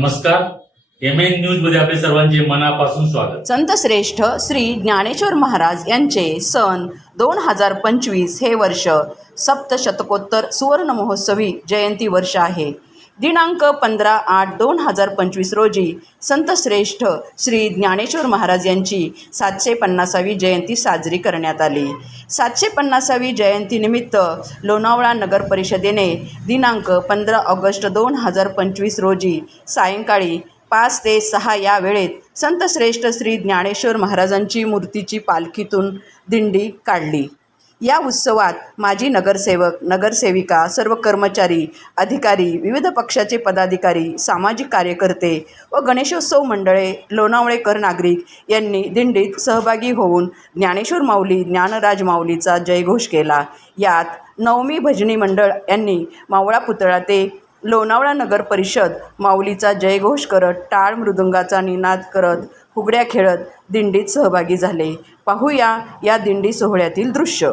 नमस्कार. M N न्यूजमध्ये आपले सर्वांचे मनापासून स्वागत. संत श्रेष्ठ श्री ज्ञानेश्वर महाराज यांचे सन दोन हजार पंचवीस हे वर्ष सप्तशतकोत्तर सुवर्ण महोत्सवी जयंती वर्ष आहे. दिनांक पंधरा आठ दोन हजार पंचवीस रोजी संतश्रेष्ठ श्री ज्ञानेश्वर महाराज यांची सातशे पन्नासावी जयंती साजरी करण्यात आली. सातशे पन्नासावी जयंतीनिमित्त लोणावळा नगर परिषदेने दिनांक पंधरा ऑगस्ट दोन हजार पंचवीस रोजी सायंकाळी पाच ते सहा या वेळेत संतश्रेष्ठ श्री ज्ञानेश्वर महाराजांची मूर्तीची पालखीतून दिंडी काढली. या उत्सवात माजी नगरसेवक नगरसेविका सर्व कर्मचारी अधिकारी विविध पक्षाचे पदाधिकारी सामाजिक कार्यकर्ते व गणेशोत्सव मंडळे लोणावळेकर नागरिक यांनी दिंडीत सहभागी होऊन ज्ञानेश्वर माऊली ज्ञानराज माऊलीचा जयघोष केला. यात नवमी भजनी मंडळ यांनी मावळा पुतळा ते लोणावळा नगर परिषद माऊलीचा जयघोष करत टाळ मृदुंगाचा निनाद करत फुगड्या खेळत दिंडीत सहभागी झाले पाहूया या दिंडी सोहळ्यातील दृश्य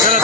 Yeah.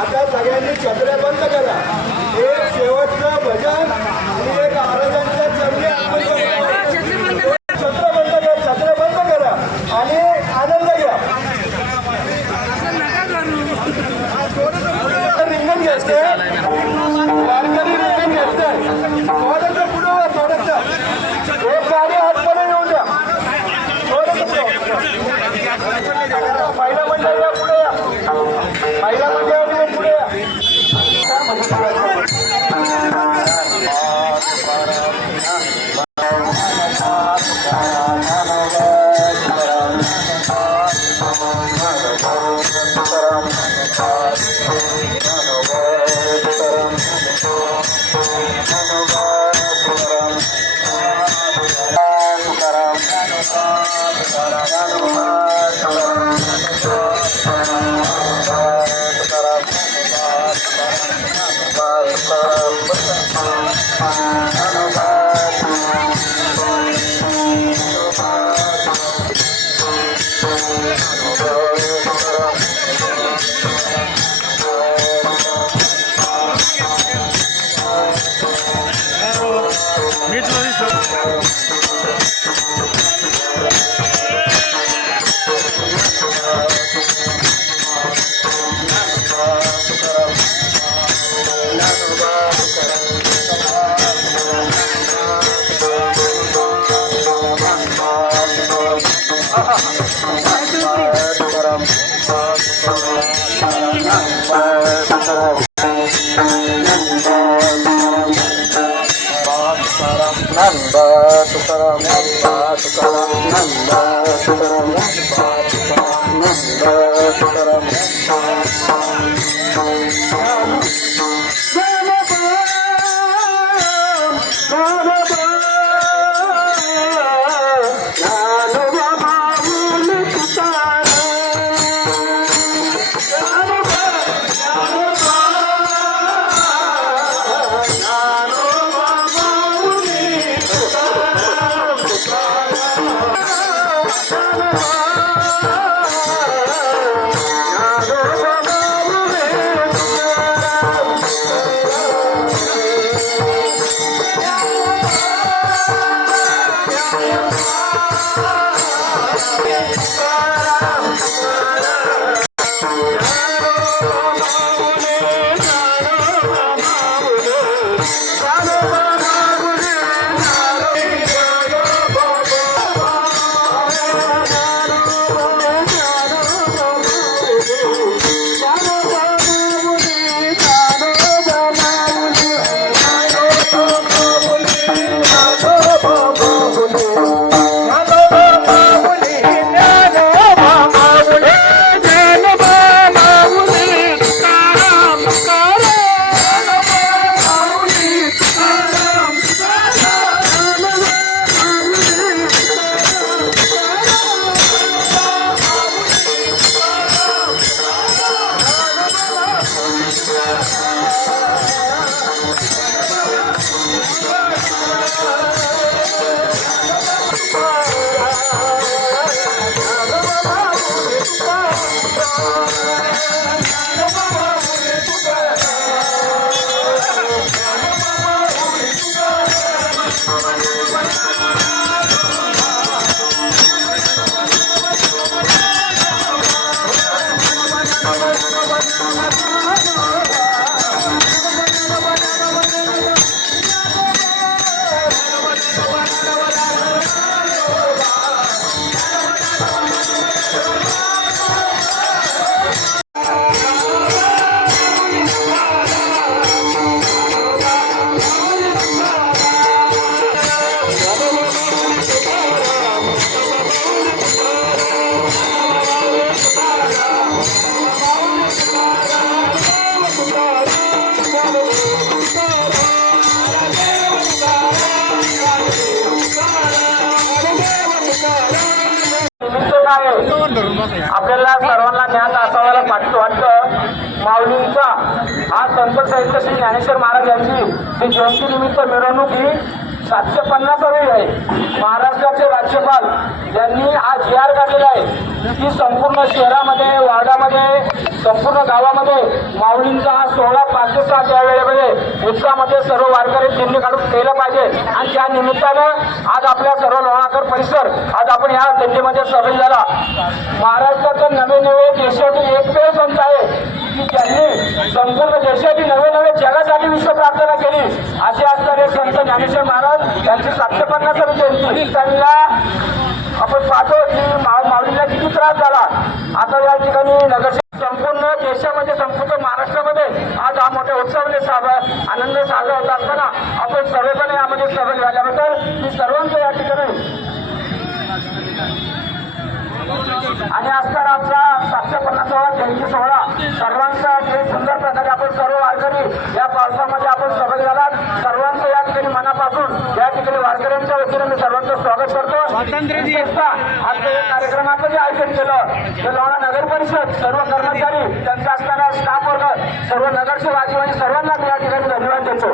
आता सगळ्यांनी छत्र्या बंद करा. एक शेवटचं भजन आणि एक महाराजांच्या Oh, yeah. Sitaram ज्ञात वाटतं वाटतं माऊलींचा हा संत साहित्य श्री ज्ञानेश्वर महाराज यांची ही जयंती निमित्त मिरवणूक ही सातशे पन्नासावी आहे महाराष्ट्राचे राज्यपाल यांनी आज जी आर काढलेला आहे. की संपूर्ण शहरामध्ये वार्डामध्ये संपूर्ण गावामध्ये माऊलींचा हा सोहळा पाच ते सात या वेळेमध्ये उत्साहामध्ये सर्व वारकरी दिंडी काढून केलं पाहिजे. आणि त्या निमित्तानं आज आपल्या सर्व लोणाकर परिसर आज आपण या दिंडीमध्ये सहभागी झाला. महाराष्ट्राचं नवे नवे देशातील एकमेव संत आहे. की त्यांनी संपूर्ण देशातील नवे नवे जगासाठी विश्व प्रार्थना केली. असे असणारे संत ज्ञानेश्वर महाराज यांची सातशे पन्नास जयंती त्यांना आपण पाहतो की माऊलीला किती त्रास झाला. आता या ठिकाणी नगर संपूर्ण देशामध्ये संपूर्ण महाराष्ट्रामध्ये आज हा मोठ्या उत्सवामध्ये साजरा आनंद साजरा होत असताना आपण सर्वजण यामध्ये सहभाग झाल्याबद्दल मी सर्वांचं या ठिकाणी आणि असताना आमचा सातशे पन्नासावा जयंती सोहळा सर्वांचा अतिशय सुंदर प्रकारे आपण सर्व वारकरी या पावसामध्ये आपण सहभागी झालात सर्वांचं या ठिकाणी मनापासून या वारकऱ्यांच्या वतीने मी सर्वांचं स्वागत करतो. विशेषतः आजच्या या कार्यक्रमाचं जे आयोजन केलं ते लोणा नगर परिषद सर्व कर्मचारी त्यांचा असणारा स्टाफ वर्ग सर्व नगरसेवक आजीवानी सर्वांना मी या ठिकाणी धन्यवाद देतो.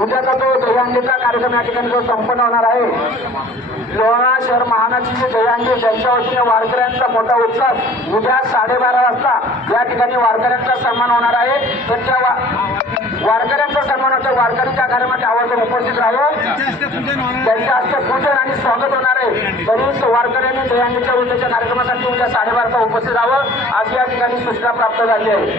उद्याचा तो दहीहंडीचा कार्यक्रम या ठिकाणी जो संपन्न होणार आहे. लोणा शहर महानाची जे दहीहंडी त्यांच्या वतीने वारकऱ्यांचा मोठा उत्सव उद्या साडेबारा वाजता या ठिकाणी वारकऱ्यांचा सन्मान होणार आहे. तर त्या वा- वारकऱ्यांचा सन्मान होतो वारकऱ्यांच्या कार्यक्रमात आवर्जून उपस्थित राहावं त्यांच्या हस्ते पूजन आणि स्वागत होणार आहे. तरी वारकऱ्यांनी दहीहंडीच्या उद्याच्या कार्यक्रमासाठी उद्या साडेबाराचा उपस्थित राहावं. अशी या ठिकाणी सूचना प्राप्त झाली आहे.